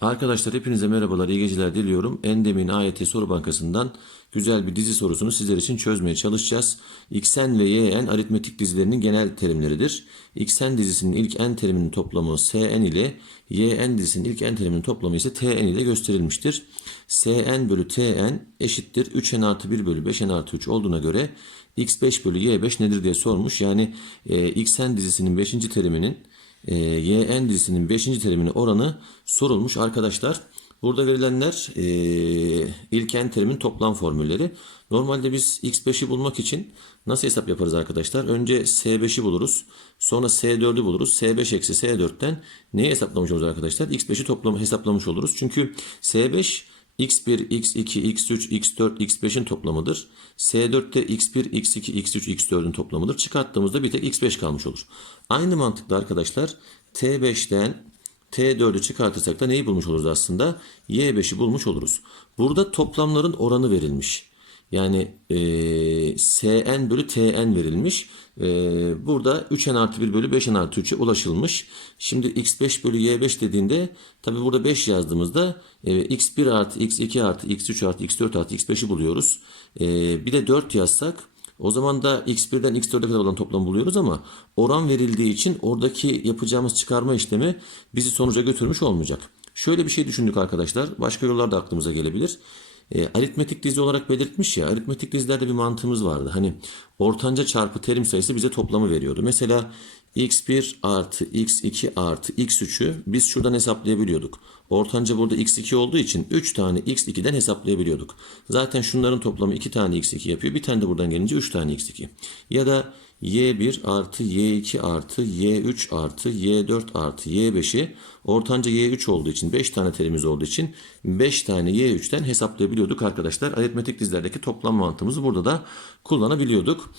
Arkadaşlar hepinize merhabalar, iyi geceler diliyorum. Endem'in AYT soru bankasından güzel bir dizi sorusunu sizler için çözmeye çalışacağız. Xn ve Yn aritmetik dizilerinin genel terimleridir. Xn dizisinin ilk n teriminin toplamı Sn ile Yn dizisinin ilk n teriminin toplamı ise Tn ile gösterilmiştir. Sn bölü Tn eşittir 3n artı 1 bölü 5n artı 3 olduğuna göre x5 bölü y5 nedir diye sormuş. Yani e, Xn dizisinin 5. teriminin e, yn dizisinin 5. teriminin oranı sorulmuş arkadaşlar. Burada verilenler e, ilk n terimin toplam formülleri. Normalde biz x5'i bulmak için nasıl hesap yaparız arkadaşlar? Önce s5'i buluruz. Sonra s4'ü buluruz. s5 eksi s4'ten neyi hesaplamış oluruz arkadaşlar? x5'i toplam hesaplamış oluruz. Çünkü s5 x1, x2, x3, x4, x5'in toplamıdır. S4'te x1, x2, x3, x4'ün toplamıdır. Çıkarttığımızda bir tek x5 kalmış olur. Aynı mantıkla arkadaşlar T5'ten T4'ü çıkartırsak da neyi bulmuş oluruz aslında? Y5'i bulmuş oluruz. Burada toplamların oranı verilmiş. Yani e, Sn bölü Tn verilmiş. E, burada 3n artı 1 bölü 5n artı 3'e ulaşılmış. Şimdi x5 bölü y5 dediğinde tabi burada 5 yazdığımızda e, x1 artı x2 artı x3 artı x4 artı x5'i buluyoruz. E, bir de 4 yazsak o zaman da x1'den x4'e kadar olan toplamı buluyoruz ama oran verildiği için oradaki yapacağımız çıkarma işlemi bizi sonuca götürmüş olmayacak. Şöyle bir şey düşündük arkadaşlar. Başka yollar da aklımıza gelebilir. E, aritmetik dizi olarak belirtmiş ya. Aritmetik dizilerde bir mantığımız vardı. Hani ortanca çarpı terim sayısı bize toplamı veriyordu. Mesela x1 artı x2 artı x3'ü biz şuradan hesaplayabiliyorduk. Ortanca burada x2 olduğu için 3 tane x2'den hesaplayabiliyorduk. Zaten şunların toplamı 2 tane x2 yapıyor. Bir tane de buradan gelince 3 tane x2. Ya da y1 artı y2 artı y3 artı y4 artı y5'i ortanca y3 olduğu için 5 tane terimiz olduğu için 5 tane y3'ten hesaplayabiliyorduk arkadaşlar. Aritmetik dizilerdeki toplam mantığımızı burada da kullanabiliyorduk.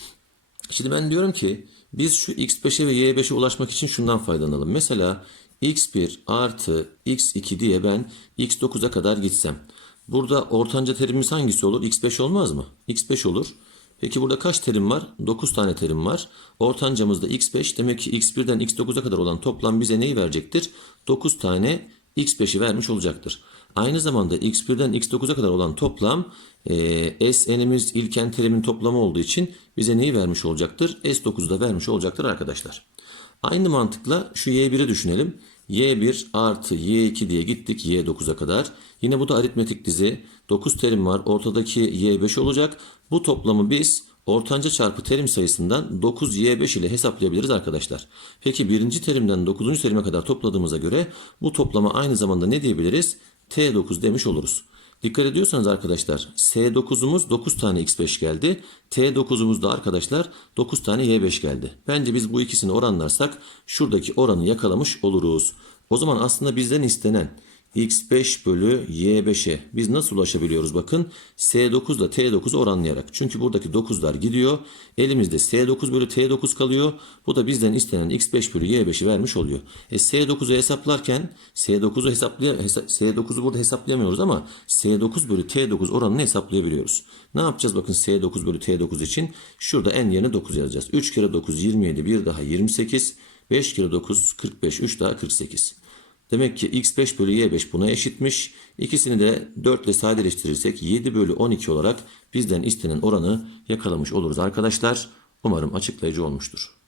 Şimdi ben diyorum ki biz şu x5'e ve y5'e ulaşmak için şundan faydalanalım. Mesela x1 artı x2 diye ben x9'a kadar gitsem. Burada ortanca terimimiz hangisi olur? x5 olmaz mı? x5 olur. Peki burada kaç terim var? 9 tane terim var. Ortancamızda x5 demek ki x1'den x9'a kadar olan toplam bize neyi verecektir? 9 tane x5'i vermiş olacaktır. Aynı zamanda x1'den x9'a kadar olan toplam e, sn'imiz ilken terimin toplamı olduğu için bize neyi vermiş olacaktır? S9'u da vermiş olacaktır arkadaşlar. Aynı mantıkla şu y1'i düşünelim. y1 artı y2 diye gittik y9'a kadar. Yine bu da aritmetik dizi. 9 terim var. Ortadaki y5 olacak. Bu toplamı biz ortanca çarpı terim sayısından 9y5 ile hesaplayabiliriz arkadaşlar. Peki birinci terimden 9. terime kadar topladığımıza göre bu toplama aynı zamanda ne diyebiliriz? T9 demiş oluruz. Dikkat ediyorsanız arkadaşlar S9'umuz 9 tane X5 geldi. T9'umuz da arkadaşlar 9 tane Y5 geldi. Bence biz bu ikisini oranlarsak şuradaki oranı yakalamış oluruz. O zaman aslında bizden istenen x5 bölü y5'e biz nasıl ulaşabiliyoruz bakın s9 ile t9 oranlayarak. Çünkü buradaki 9'lar gidiyor. Elimizde s9 bölü t9 kalıyor. Bu da bizden istenen x5 bölü y5'i vermiş oluyor. E, s9'u hesaplarken s9'u hesaplay s9'u burada hesaplayamıyoruz ama s9 bölü t9 oranını hesaplayabiliyoruz. Ne yapacağız bakın s9 bölü t9 için? Şurada n yerine 9 yazacağız. 3 kere 9 27 bir daha 28 5 kere 9 45 3 daha 48. Demek ki x5 bölü y5 buna eşitmiş. İkisini de 4 ile sadeleştirirsek 7 bölü 12 olarak bizden istenen oranı yakalamış oluruz arkadaşlar. Umarım açıklayıcı olmuştur.